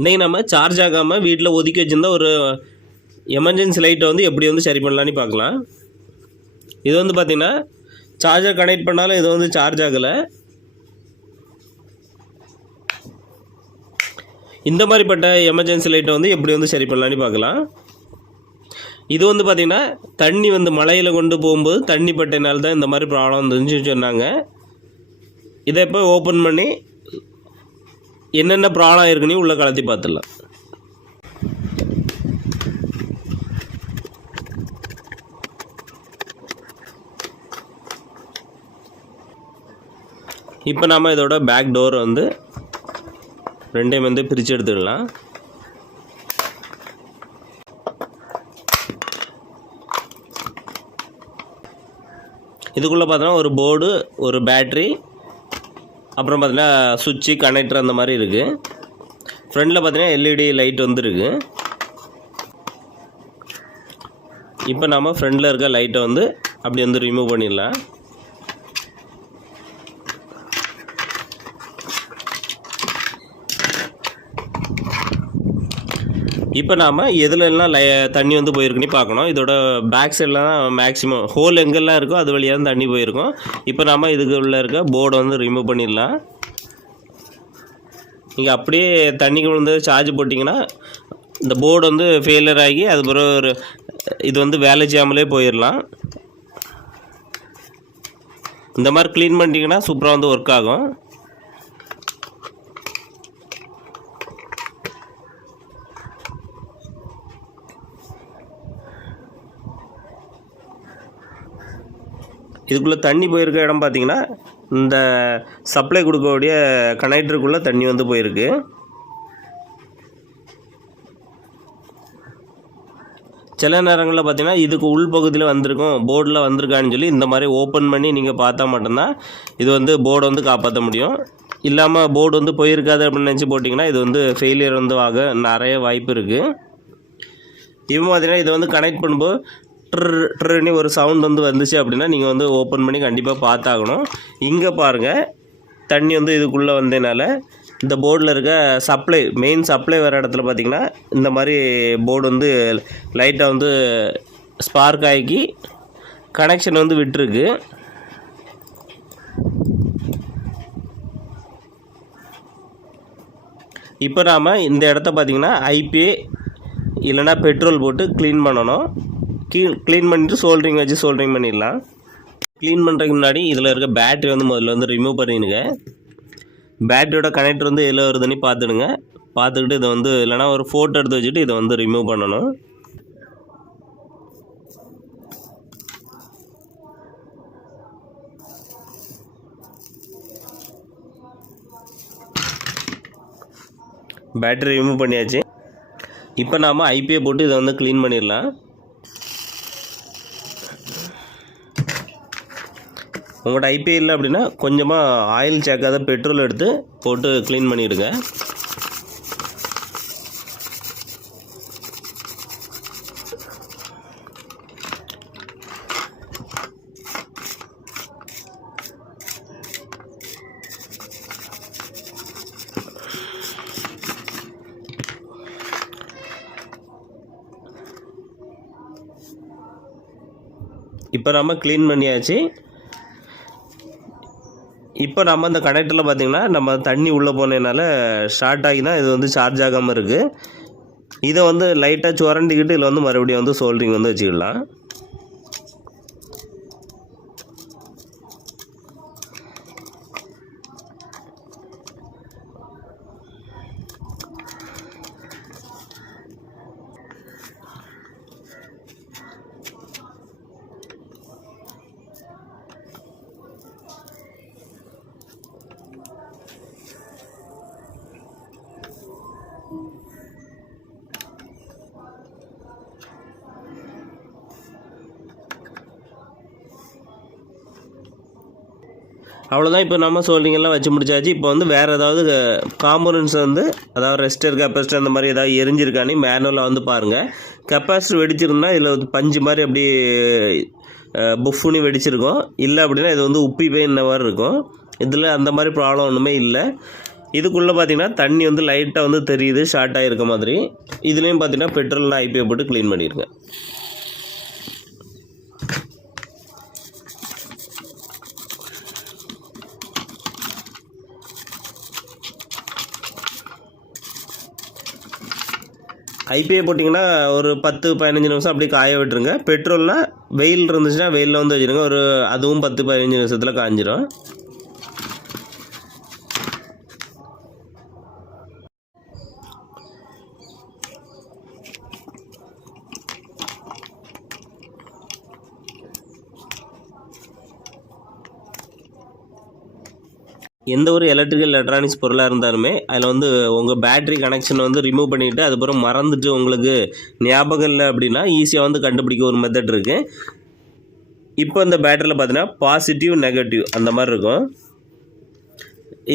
இன்றைக்கி நம்ம சார்ஜ் ஆகாமல் வீட்டில் ஒதுக்கி வச்சுருந்தா ஒரு எமர்ஜென்சி லைட்டை வந்து எப்படி வந்து சரி பண்ணலான்னு பார்க்கலாம். இது வந்து பார்த்திங்கன்னா சார்ஜர் கனெக்ட் பண்ணாலும் இது வந்து சார்ஜ் ஆகலை. இந்த மாதிரிப்பட்ட எமர்ஜென்சி லைட்டை வந்து எப்படி வந்து சரி பண்ணலான்னு பார்க்கலாம். இது வந்து பார்த்திங்கன்னா தண்ணி வந்து மழையில் கொண்டு போகும்போது தண்ணி பட்டனால தான் இந்த மாதிரி ப்ராப்ளம் வந்துன்னு சொன்னாங்க. இதை இப்போ ஓப்பன் பண்ணி என்னென்ன ப்ராப்ளம் இருக்குன்னு உள்ளே கலத்தி பார்த்துடலாம். இப்போ நாம் இதோட பேக் டோர் வந்து ரெண்டையும் வந்து பிரித்து எடுத்துடலாம். இதுக்குள்ளே பார்த்தோன்னா ஒரு போர்டு, ஒரு பேட்ரி, அப்புறம் பார்த்தீங்கன்னா சுவிட்சு, கனெக்டர் அந்த மாதிரி இருக்குது. ஃப்ரண்டில் பார்த்தீங்கன்னா எல்இடி லைட் வந்துருக்கு. இப்போ நாம் ஃப்ரண்டில் இருக்க லைட்டை வந்து அப்படி வந்து ரிமூவ் பண்ணிடலாம். இப்போ நாம் எதுலெல்லாம் தண்ணி வந்து போயிருக்குன்னு பார்க்கணும். இதோட பேக் சைட்லாம் மேக்ஸிமம் ஹோல் எங்கெல்லாம் இருக்கோ அது வழியாக தான் தண்ணி போயிருக்கும். இப்போ நாம் இதுக்கு உள்ள இருக்க போர்டை வந்து ரிமூவ் பண்ணிடலாம். நீங்கள் அப்படியே தண்ணிக்கு விழுந்து சார்ஜ் போட்டிங்கன்னா இந்த போர்டு வந்து ஃபெயிலியர் ஆகி அது பிறகு இது வந்து வேலை செய்யாமலே போயிடலாம். இந்த மாதிரி க்ளீன் பண்ணிட்டீங்கன்னா சூப்பராக வந்து ஒர்க் ஆகும். இதுக்குள்ளே தண்ணி போயிருக்க இடம் பார்த்திங்கன்னா இந்த சப்ளை கொடுக்கக்கூடிய கனெக்டருக்குள்ளே தண்ணி வந்து போயிருக்கு. சில நேரங்களில் பார்த்திங்கன்னா இதுக்கு உள்பகுதியில் வந்திருக்கும், போர்டில் வந்திருக்கான்னு சொல்லி இந்த மாதிரி ஓப்பன் பண்ணி நீங்கள் பார்த்தா மட்டும்தான் இது வந்து போர்டை வந்து காப்பாற்ற முடியும். இல்லாமல் போர்டு வந்து போயிருக்காது அப்படின்னு நினச்சி போட்டிங்கன்னா இது வந்து ஃபெயிலியர் வந்து ஆக நிறைய வாய்ப்பு இருக்குது. இப்போ பார்த்திங்கன்னா இதை வந்து கனெக்ட் பண்ணும்போது ட்ருன்னு ஒரு சவுண்ட் வந்து வந்துச்சு அப்படின்னா நீங்கள் வந்து ஓப்பன் பண்ணி கண்டிப்பாக பார்த்தாகணும். இங்கே பாருங்கள், தண்ணி வந்து இதுக்குள்ளே வந்ததுனால இந்த போர்டில் இருக்க சப்ளை, மெயின் சப்ளை வர இடத்துல பார்த்திங்கன்னா இந்த மாதிரி போர்டு வந்து லைட்டை வந்து ஸ்பார்க் ஆகி கனெக்ஷன் வந்து விட்டுருக்கு. இப்போ நாம் இந்த இடத்த பார்த்திங்கன்னா ஐபிஏ இல்லைனா பெட்ரோல் போட்டு க்ளீன் பண்ணணும். க்ளீன் பண்ணிவிட்டு சோல்ட்ரிங் வச்சு சோல்ட்ரிங் பண்ணிடலாம். க்ளீன் பண்ணுறதுக்கு முன்னாடி இதில் இருக்க பேட்ரி வந்து முதல்ல வந்து ரிமூவ் பண்ணிடுங்க. பேட்டரியோட கனெக்டர் வந்து எதில் வருதுன்னு பார்த்துடுங்க. பார்த்துக்கிட்டு இதை வந்து இல்லைனா ஒரு ஃபோட்டோ எடுத்து வச்சுட்டு இதை வந்து ரிமூவ் பண்ணணும். பேட்டரி ரிமூவ் பண்ணியாச்சு. இப்போ நாம் ஐபிஏ போட்டு இதை வந்து க்ளீன் பண்ணிடலாம். உங்கள்கிட்ட ஐபிஏ இல்லை அப்படின்னா கொஞ்சமாக ஆயில் சேர்க்காத பெட்ரோல் எடுத்து போட்டு க்ளீன் பண்ணிவிடுங்க. இப்போ நம்ம க்ளீன் பண்ணியாச்சு. இப்போ நம்ம இந்த கனெக்டரில் பார்த்திங்கன்னா நம்ம தண்ணி உள்ளே போனதுனால ஷார்ட் ஆகி தான் இது வந்து சார்ஜ் ஆகாமல் இருக்குது. இதை வந்து லைட்டாக சுரண்டிக்கிட்டு இதில் வந்து மறுபடியும் வந்து சோல்ட்ரிங் வந்து வச்சுக்கலாம். அவ்வளோதான். இப்போ நம்ம சோல்டிங்கெல்லாம் வச்சு முடிச்சாச்சு. இப்போ வந்து வேறு ஏதாவது காம்போனன்ட்ஸ் வந்து அதாவது ரெஸ்டர், கெப்பாசிட்டர் அந்த மாதிரி ஏதாவது எரிஞ்சிருக்கானே மேனுவலாக வந்து பாருங்கள். கெப்பாசிட்டர் வெடிச்சிருந்தா இதில் பஞ்சு மாதிரி அப்படி புஃப்னு வெடிச்சிருக்கும். இல்லை அப்படின்னா இது வந்து உப்பி போய் இந்த மாதிரி இருக்கும். இதில் அந்த மாதிரி ப்ராப்ளம் ஒன்றுமே இல்லை. இதுக்குள்ளே பார்த்தீங்கன்னா தண்ணி வந்து லைட்டாக வந்து தெரியுது, ஷார்ட்டாக இருக்க மாதிரி. இதுலேயும் பார்த்தீங்கன்னா பெட்ரோல்னா ஐபியை போட்டு க்ளீன் பண்ணிடுங்க. ஐபிஐ போட்டிங்கன்னா ஒரு 10-15 நிமிஷம் அப்படியே காய விட்டுருங்க. பெட்ரோல்னால் வெயில் இருந்துச்சுன்னா வெயிலில் வந்து வச்சுருங்க. அதுவும் 10-15 நிமிஷத்தில் காஞ்சிரும். எந்த ஒரு எலக்ட்ரானிக்ஸ் பொருளாக இருந்தாலுமே அதில் வந்து உங்கள் பேட்ரி கனெக்ஷனை வந்து ரிமூவ் பண்ணிவிட்டு அதுக்கப்புறம் மறந்துட்டு உங்களுக்கு ஞாபகம் இல்லை அப்படின்னா ஈஸியாக வந்து கண்டுபிடிக்க ஒரு மெத்தட் இருக்குது. இப்போ இந்த பேட்டரியில் பார்த்தீங்கன்னா பாசிட்டிவ் நெகட்டிவ் அந்த மாதிரி இருக்கும்.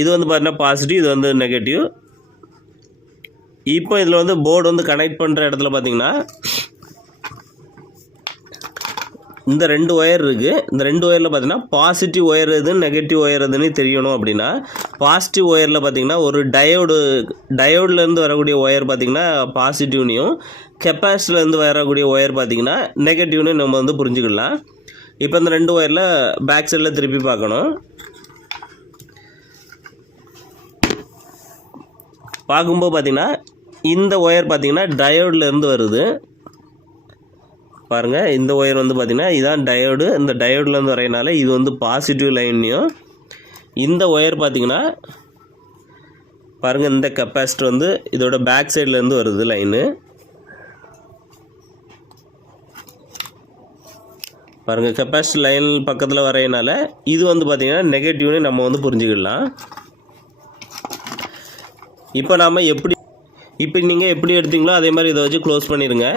இது வந்து பார்த்தீங்கன்னா பாசிட்டிவ், இது வந்து நெகட்டிவ். இப்போ இதில் வந்து போர்டு வந்து கனெக்ட் பண்ணுற இடத்துல பார்த்தீங்கன்னா இந்த 2 ஒயர் இருக்குது. இந்த 2 ஒயரில் பார்த்தீங்கன்னா பாசிட்டிவ் ஒயர் எது நெகட்டிவ் ஒயர் எதுன்னு தெரியணும் அப்படின்னா பாசிட்டிவ் ஒயரில் பார்த்தீங்கன்னா ஒரு டயோட்லேருந்து வரக்கூடிய ஒயர் பார்த்தீங்கன்னா பாசிட்டிவ்னையும் கெப்பாசிட்டிலேருந்து வரக்கூடிய ஒயர் பார்த்தீங்கன்னா நெகட்டிவ்னு நம்ம வந்து புரிஞ்சுக்கலாம். இப்போ இந்த 2 ஒயரில் பேக் சைடில் திருப்பி பார்க்கணும். பார்க்கும்போது பார்த்தீங்கன்னா இந்த ஒயர் பார்த்தீங்கன்னா டயோட்லேருந்து வருது. பாருங்கள், இந்த ஒயர் வந்து பார்த்திங்கன்னா இதுதான் டயோடு. இந்த டயோட்லேருந்து வரையினால இது வந்து பாசிட்டிவ் லைன்லையும், இந்த ஒயர் பார்த்திங்கன்னா பாருங்கள் இந்த கெப்பாசிட்டர் வந்து இதோட பேக் சைட்லேருந்து வருது லைனு. பாருங்கள் கெப்பாசிட்டர் லைன் பக்கத்தில் வரையினால இது வந்து பார்த்திங்கன்னா நெகட்டிவ்னு நம்ம வந்து புரிஞ்சுக்கலாம். இப்போ நீங்கள் எப்படி எடுத்தீங்களோ அதே மாதிரி இதை வச்சு க்ளோஸ் பண்ணிடுங்க.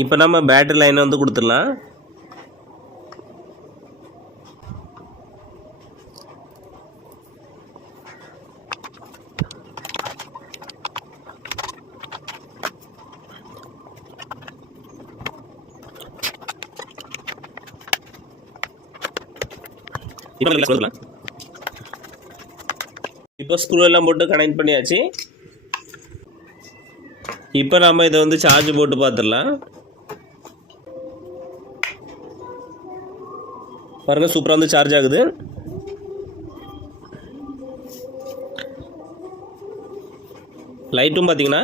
இப்போ நம்ம பேட்டரி லைனை வந்து கொடுத்துடலாம். இப்போ ஸ்க்ரூ எல்லாம் போட்டு கனெக்ட் பண்ணியாச்சு. இப்போ நம்ம இதை வந்து சார்ஜ் போட்டு பார்த்துடலாம். பாருங்கள் சூப்பராக வந்து சார்ஜ் ஆகுது. லைட்டும் பார்த்தீங்கன்னா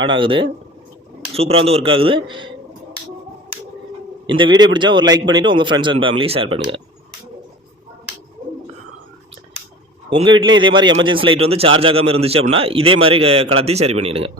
ஆன் ஆகுது, சூப்பராக வந்து ஒர்க் ஆகுது. இந்த வீடியோ பிடிச்சா ஒரு லைக் பண்ணிவிட்டு உங்கள் ஃப்ரெண்ட்ஸ் அண்ட் ஃபேமிலி ஷேர் பண்ணுங்கள். உங்கள் வீட்லேயும் இதே மாதிரி எமர்ஜென்சி லைட் வந்து சார்ஜ் ஆகாமல் இருந்துச்சு அப்படின்னா இதே மாதிரி கலத்தி சரி பண்ணிவிடுங்க.